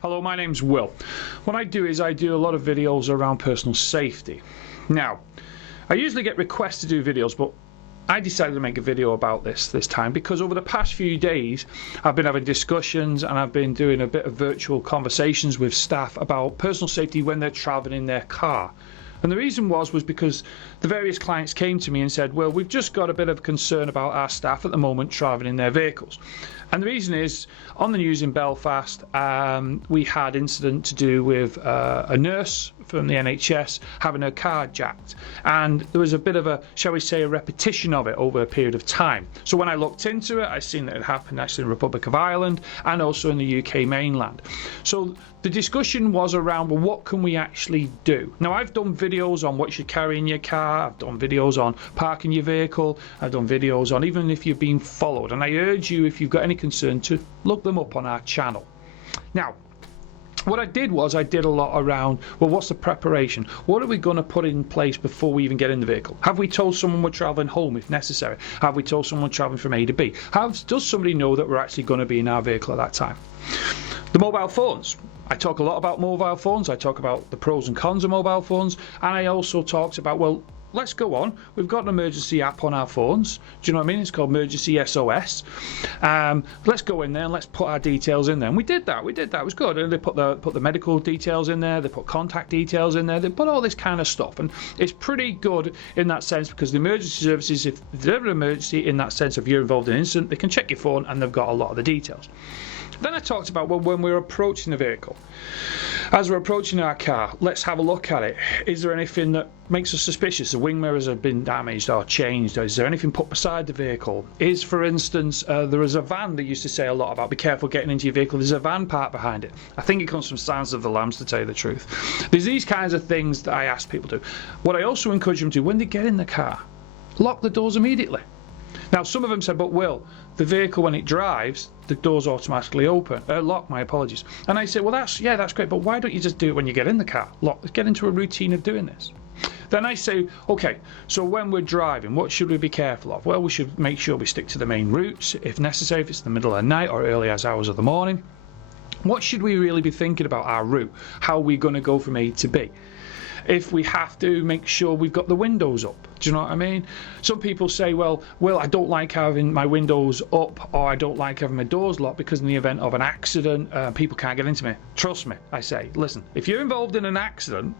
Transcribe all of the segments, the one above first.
Hello, my name's Will. What I do is I do a lot of videos around personal safety. Now, I usually get requests to do videos, but I decided to make a video about this time because over the past few days I've been having discussions and I've been doing a bit of virtual conversations with staff about personal safety when they're traveling in their car. And the reason was because the various clients came to me and said, well, we've just got a bit of concern about our staff at the moment travelling in their vehicles. And the reason is, on the news in Belfast, we had incident to do with a nurse from the NHS having her car jacked. And there was a bit of a, shall we say, a repetition of it over a period of time. So when I looked into it, I seen that it happened actually in the Republic of Ireland and also in the UK mainland. So the discussion was around, well, what can we actually do? Now, I've done videos on what you should carry in your car. I've done videos on parking your vehicle. I've done videos on even if you're being followed. And I urge you, if you've got any concern, to look them up on our channel. Now, what I did was I did a lot around, well, what's the preparation? What are we going to put in place before we even get in the vehicle? Have we told someone we're travelling home if necessary? Have we told someone travelling from A to B? Does somebody know that we're actually going to be in our vehicle at that time? The mobile phones. I talk a lot about mobile phones. I talk about the pros and cons of mobile phones. And I also talked about, well, let's go on. We've got an emergency app on our phones. Do you know what I mean? It's called Emergency SOS. Let's go in there and let's put our details in there. And we did that. It was good. And they put the medical details in there. They put contact details in there. They put all this kind of stuff. And it's pretty good in that sense because the emergency services, if there's ever an emergency in that sense, if you're involved in an incident, they can check your phone and they've got a lot of the details. Then I talked about, well, when we're approaching the vehicle, as we're approaching our car, let's have a look at it. Is there anything that makes us suspicious? The wing mirrors have been damaged or changed. Or is there anything put beside the vehicle? Is, for instance, there is a van they used to say a lot about, be careful getting into your vehicle. There's a van parked behind it. I think it comes from Silence of the Lambs, to tell you the truth. There's these kinds of things that I ask people to do. What I also encourage them to do, when they get in the car, lock the doors immediately. Now, some of them said, but Will, the vehicle when it drives, the doors automatically open. Lock, my apologies. And I said, well, that's great, but why don't you just do it when you get in the car? Lock, get into a routine of doing this. Then I say, okay, so when we're driving, what should we be careful of? Well, we should make sure we stick to the main routes, if necessary, if it's in the middle of the night or early as hours of the morning. What should we really be thinking about our route? How are we going to go from A to B? If we have to, make sure we've got the windows up. Do you know what I mean? Some people say, well, I don't like having my windows up, or I don't like having my doors locked because in the event of an accident, people can't get into me. Trust me, I say, listen, if you're involved in an accident,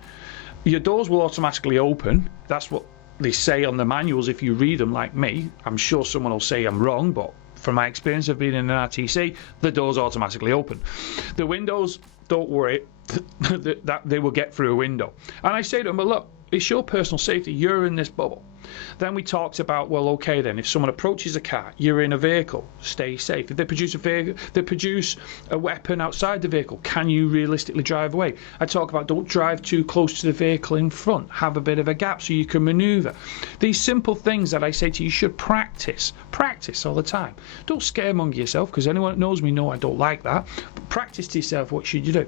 your doors will automatically open. That's what they say on the manuals if you read them like me. I'm sure someone will say I'm wrong, but from my experience of being in an RTC, the doors automatically open. The windows, don't worry, that they will get through a window. And I say to them, well, look, it's your personal safety. You're in this bubble. Then we talked about, well, okay, then if someone approaches a car, you're in a vehicle, stay safe. If they produce a weapon outside the vehicle, can you realistically drive away? I talk about don't drive too close to the vehicle in front. Have a bit of a gap so you can maneuver. These simple things that I say to you, you should practice all the time. Don't scaremonger yourself, because anyone that knows me know I don't like that. But practice to yourself, what should you do?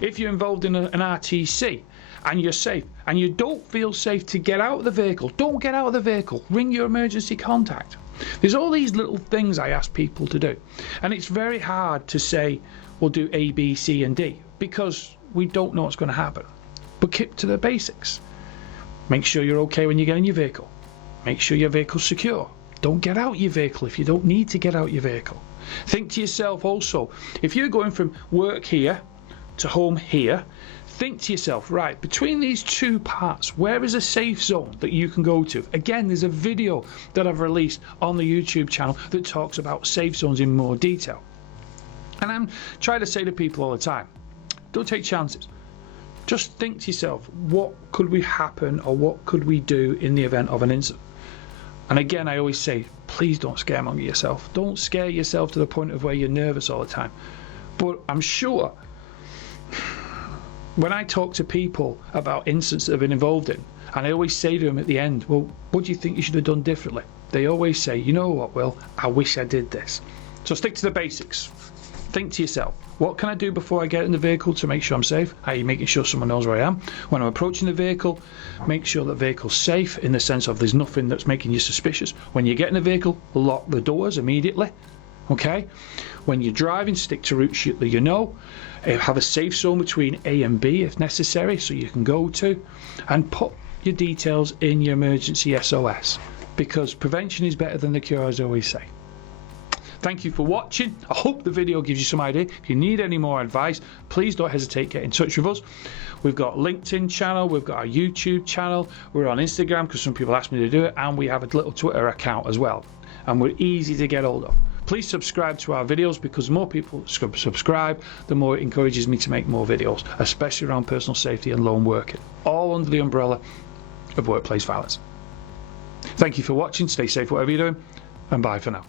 If you're involved in an RTC, and you're safe, and you don't feel safe to get out of the vehicle, don't get out of the vehicle. Ring your emergency contact. There's all these little things I ask people to do. And it's very hard to say, we'll do A, B, C, and D, because we don't know what's going to happen. But keep to the basics. Make sure you're okay when you get in your vehicle. Make sure your vehicle's secure. Don't get out your vehicle if you don't need to get out your vehicle. Think to yourself also, if you're going from work here to home here, think to yourself, right, between these two parts, where is a safe zone that you can go to? Again, there's a video that I've released on the YouTube channel that talks about safe zones in more detail. And I'm trying to say to people all the time, don't take chances. Just think to yourself, what could we happen or what could we do in the event of an incident? And again, I always say, please don't scaremonger yourself. Don't scare yourself to the point of where you're nervous all the time. But I'm sure when I talk to people about incidents that I've been involved in, and I always say to them at the end, well, what do you think you should have done differently? They always say, you know what, Will, I wish I did this. So stick to the basics. Think to yourself, what can I do before I get in the vehicle to make sure I'm safe? i.e. making sure someone knows where I am. When I'm approaching the vehicle, make sure the vehicle's safe in the sense of there's nothing that's making you suspicious. When you get in the vehicle, lock the doors immediately. Okay, when you're driving, stick to routes that you know. Have a safe zone between A and B if necessary, so you can go to, and put your details in your emergency SOS, because prevention is better than the cure, as I always say. Thank you for watching. I hope the video gives you some idea. If you need any more advice, please don't hesitate to get in touch with us. We've got a LinkedIn channel, we've got our YouTube channel, we're on Instagram because some people asked me to do it, and we have a little Twitter account as well, and we're easy to get hold of. Please subscribe to our videos, because the more people subscribe, the more it encourages me to make more videos, especially around personal safety and lone working, all under the umbrella of workplace violence. Thank you for watching. Stay safe whatever you're doing, and bye for now.